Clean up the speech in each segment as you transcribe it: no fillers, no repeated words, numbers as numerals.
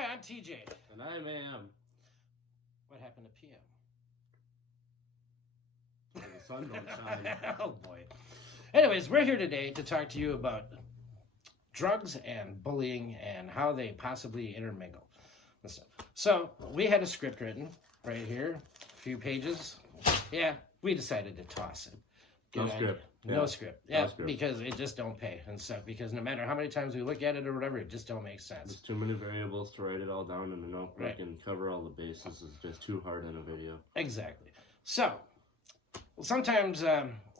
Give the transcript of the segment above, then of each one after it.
Hi, I'm TJ. And I'm AM. What happened to PM? The sun don't shine. Oh boy. Anyways, we're here today to talk to you about drugs and bullying and how they possibly intermingle. So we had a script written right here, a few pages. Yeah, we decided to toss it. No script. No script. Yeah, No script. because it just don't pay and stuff. Because no matter how many times we look at it or whatever, it just don't make sense. There's too many variables to write it all down in a notebook Right. and cover all the bases. It's just too hard in a video. Exactly. So sometimes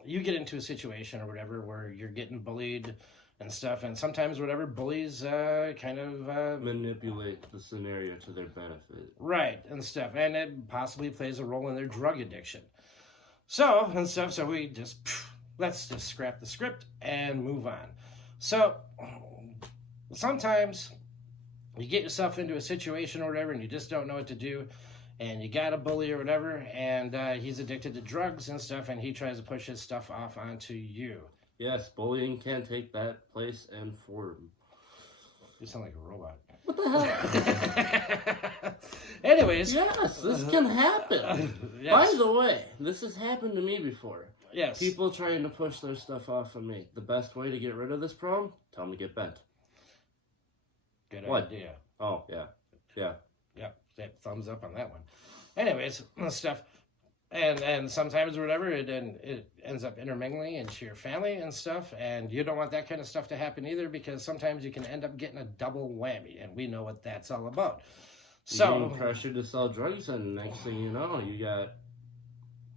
you get into a situation or whatever where you're getting bullied and stuff, and sometimes whatever bullies kind of Manipulate the scenario to their benefit. right and stuff, and it possibly plays a role in their drug addiction. So and stuff. So we just let's just scrap the script and move on. So sometimes you get yourself into a situation or whatever, and you just don't know what to do. And you got a bully or whatever, and he's addicted to drugs and stuff, and he tries to push his stuff off onto you. Yes, bullying can take that place and form. You sound like a robot. What the hell? Anyways. Yes, this can happen. Yes. By the way, this has happened to me before. Yes. People trying to push their stuff off on me. The best way to get rid of this problem? Tell them to get bent. Good What? idea. Oh, yeah. Yeah. Yep. Thumbs up on that one. Anyways, stuff. And sometimes or whatever, it ends up intermingling into your family and stuff, and you don't want that kind of stuff to happen either, because sometimes you can end up getting a double whammy, and we know what that's all about. You're getting pressured to sell drugs, and next thing you know, you got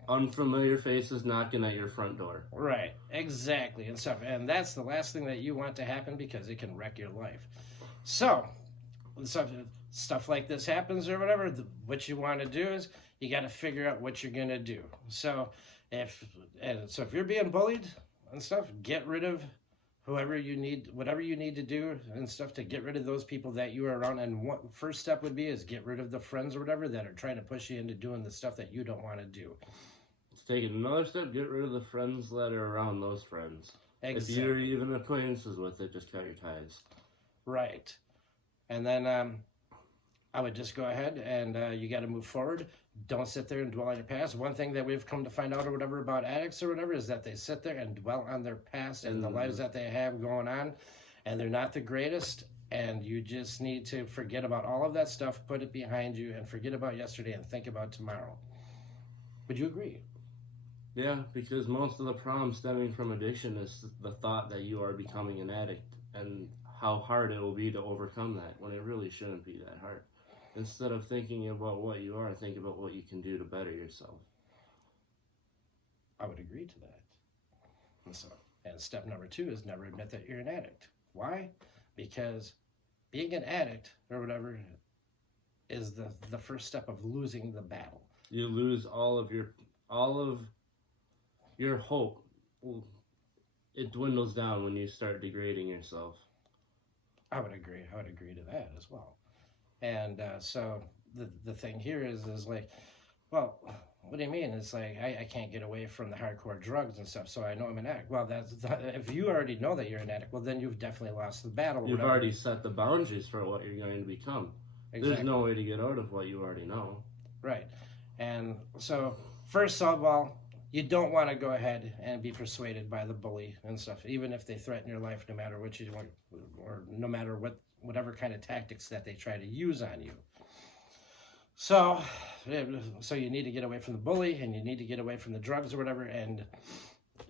unfamiliar faces knocking at your front door. Right, exactly, and stuff. And that's the last thing that you want to happen, because it can wreck your life. So, stuff like this happens or whatever, what you want to do is you got to figure out what you're going to do. So if you're being bullied and stuff, get rid of whatever you need to do and stuff to get rid of those people that you are around. And what first step would be is get rid of the friends or whatever that are trying to push you into doing the stuff that you don't want to do. Let's take it another step. Get rid of the friends that are around those friends. Exactly. If you're even acquaintances with it, just cut your ties. Right. And then I would just go ahead and you got to move forward. Don't sit there and dwell on your past. One thing that we've come to find out or whatever about addicts or whatever is that they sit there and dwell on their past and the lives that they have going on, and they're not the greatest, and you just need to forget about all of that stuff, put it behind you, and forget about yesterday and think about tomorrow. Would you agree? Yeah, because most of the problem stemming from addiction is the thought that you are becoming an addict and how hard it will be to overcome that, when it really shouldn't be that hard. Instead of thinking about what you are, think about what you can do to better yourself. I would agree to that. And step number 2 is never admit that you're an addict. Why? Because being an addict or whatever is the first step of losing the battle. You lose all of your hope. It dwindles down when you start degrading yourself. I would agree to that as well. And so the thing here is like, well, what do you mean? It's like, I can't get away from the hardcore drugs and stuff, so I know I'm an addict. Well, if you already know that you're an addict, well, then you've definitely lost the battle. You've already set the boundaries for what you're going to become. Exactly. There's no way to get out of what you already know. Right. And so, first of all, you don't want to go ahead and be persuaded by the bully and stuff, even if they threaten your life, no matter what you want, or no matter whatever kind of tactics that they try to use on you. So you need to get away from the bully, and you need to get away from the drugs or whatever, and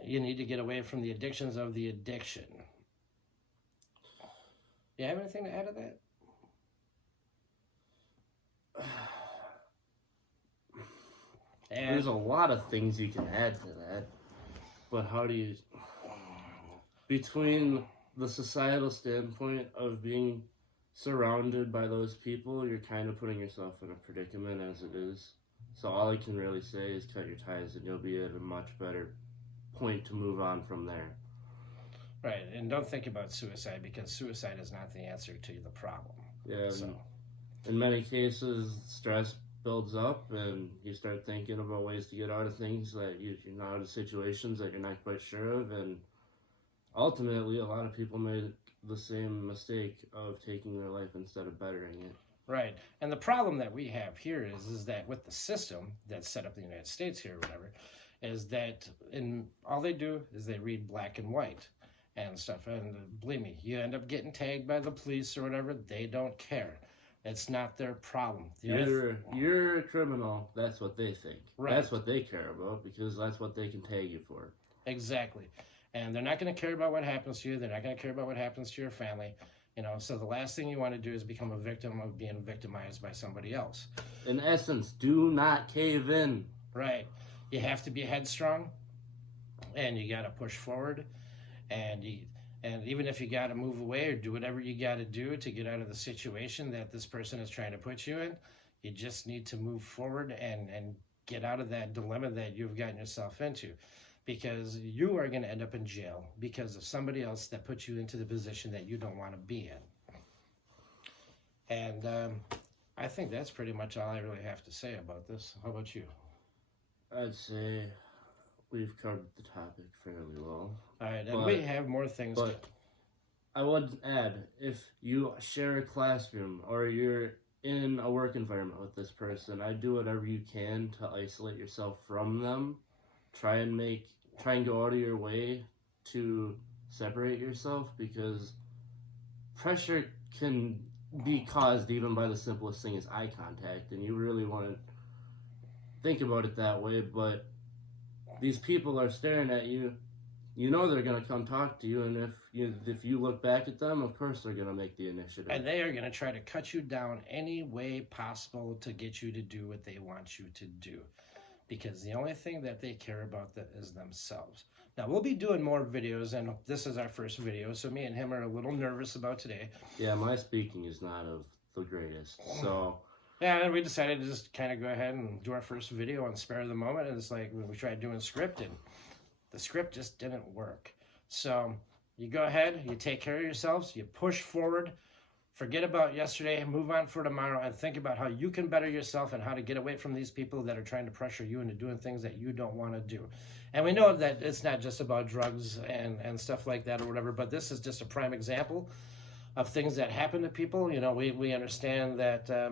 you need to get away from the addictions of the addiction. You have anything to add to that? There's a lot of things you can add to that, but how do you, between the societal standpoint of being surrounded by those people, you're kind of putting yourself in a predicament as it is. So all I can really say is cut your ties, and you'll be at a much better point to move on from there. Right, and don't think about suicide, because suicide is not the answer to the problem. Yeah, so in many cases, stress builds up, and you start thinking about ways to get out of things that you're not out of situations that you're not quite sure of, and ultimately a lot of people make the same mistake of taking their life instead of bettering it. Right. And the problem that we have here is that with the system that's set up in the United States here or whatever, is that all they do is they read black and white and stuff. And believe me, you end up getting tagged by the police or whatever, they don't care. It's not their problem. You're a criminal, that's what they think. Right. That's what they care about, because that's what they can tag you for. Exactly. And they're not going to care about what happens to you. They're not going to care about what happens to your family. So the last thing you want to do is become a victim of being victimized by somebody else. In essence, do not cave in. Right. You have to be headstrong, and you got to push forward, and even if you got to move away or do whatever you got to do to get out of the situation that this person is trying to put you in, you just need to move forward and get out of that dilemma that you've gotten yourself into, because you are going to end up in jail because of somebody else that put you into the position that you don't want to be in. And I think that's pretty much all I really have to say about this. How about you? I'd say we've covered the topic fairly well. All right, and we have more things. But I would add, if you share a classroom or you're in a work environment with this person, I'd do whatever you can to isolate yourself from them. Try and go out of your way to separate yourself, because pressure can be caused even by the simplest thing as eye contact, and you really want to think about it that way. But these people are staring at you, you know they're going to come talk to you, and if you look back at them, of course they're going to make the initiative. And they are going to try to cut you down any way possible to get you to do what they want you to do, because the only thing that they care about is themselves. Now, we'll be doing more videos, and this is our first video, so me and him are a little nervous about today. Yeah, my speaking is not of the greatest, so... Yeah, and we decided to just kind of go ahead and do our first video on Spare the Moment, and it's like when we tried doing script, and the script just didn't work. So you go ahead, you take care of yourselves, you push forward, forget about yesterday, move on for tomorrow, and think about how you can better yourself and how to get away from these people that are trying to pressure you into doing things that you don't want to do. And we know that it's not just about drugs and stuff like that or whatever, but this is just a prime example of things that happen to people. We understand that...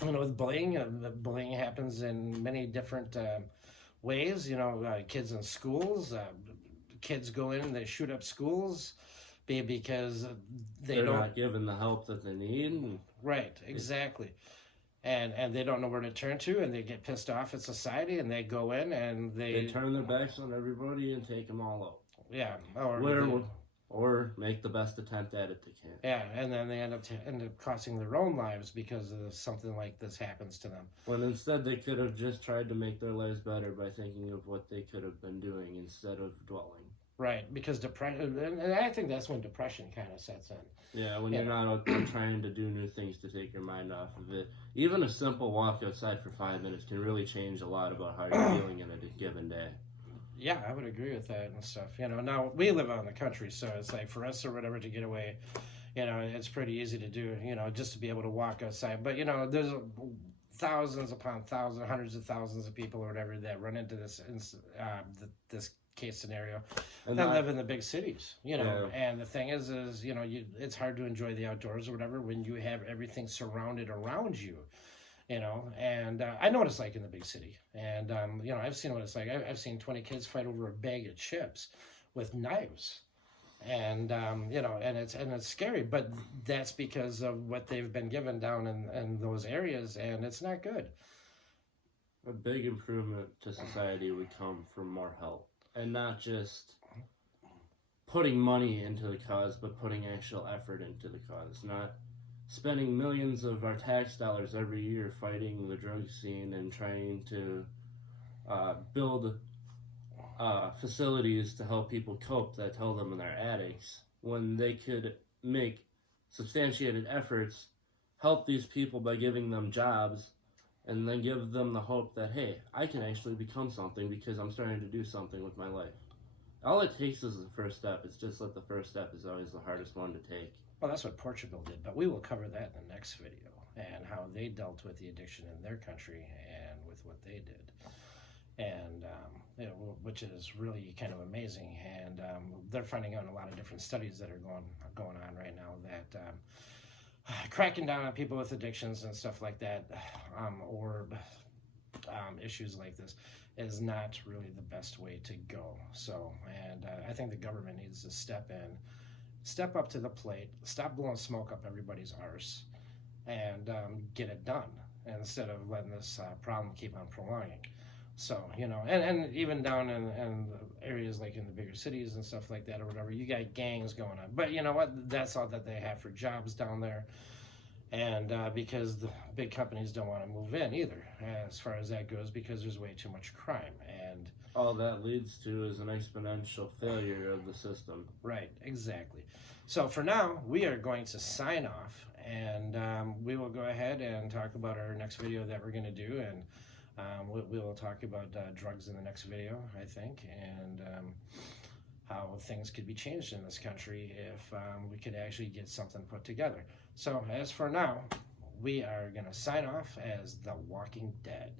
with bullying happens in many different ways. Kids in schools, kids go in and they shoot up schools because they're not given the help that they need. Right, exactly. And they don't know where to turn to, and they get pissed off at society, and they go in and they turn their backs on everybody and take them all out. Yeah, or make the best attempt at it they can. Yeah, and then they end up costing their own lives because of something like this happens to them. When instead they could have just tried to make their lives better by thinking of what they could have been doing instead of dwelling. Right, because depression, and I think that's when depression kind of sets in. Yeah, when you're not out there trying to do new things to take your mind off of it. Even a simple walk outside for 5 minutes can really change a lot about how you're feeling in a given day. Yeah, I would agree with that and stuff. Now we live out in the country, so it's like for us or whatever to get away, it's pretty easy to do, just to be able to walk outside. But, there's thousands upon thousands, hundreds of thousands of people or whatever that run into this case scenario that live in the big cities, Yeah. And the thing is it's hard to enjoy the outdoors or whatever when you have everything surrounded around you. And I know what it's like in the big city. And, I've seen what it's like. I've seen 20 kids fight over a bag of chips with knives. And, and it's scary. But that's because of what they've been given down in those areas. And it's not good. A big improvement to society would come from more help. And not just putting money into the cause, but putting actual effort into the cause. Not spending millions of our tax dollars every year fighting the drug scene and trying to build facilities to help people cope that tell them they're addicts, when they could make substantiated efforts, help these people by giving them jobs, and then give them the hope that, hey, I can actually become something because I'm starting to do something with my life. All it takes is the first step. It's just that the first step is always the hardest one to take. Well, that's what Portugal did, but we will cover that in the next video and how they dealt with the addiction in their country and with what they did. and which is really kind of amazing. And they're finding out in a lot of different studies that are going on right now that cracking down on people with addictions and stuff like that, or issues like this, is not really the best way to go. So, and I think the government needs to step up to the plate, stop blowing smoke up everybody's arse, and get it done instead of letting this problem keep on prolonging. So, and even down in areas like in the bigger cities and stuff like that or whatever, you got gangs going on. But you know what? That's all that they have for jobs down there. And because the big companies don't want to move in either, as far as that goes, because there's way too much crime. And all that leads to is an exponential failure of the system. Right, exactly. So for now, we are going to sign off, and we will go ahead and talk about our next video that we're going to do, and we will talk about drugs in the next video, I think, and how things could be changed in this country if we could actually get something put together. So as for now, we are going to sign off as The Walking Dead.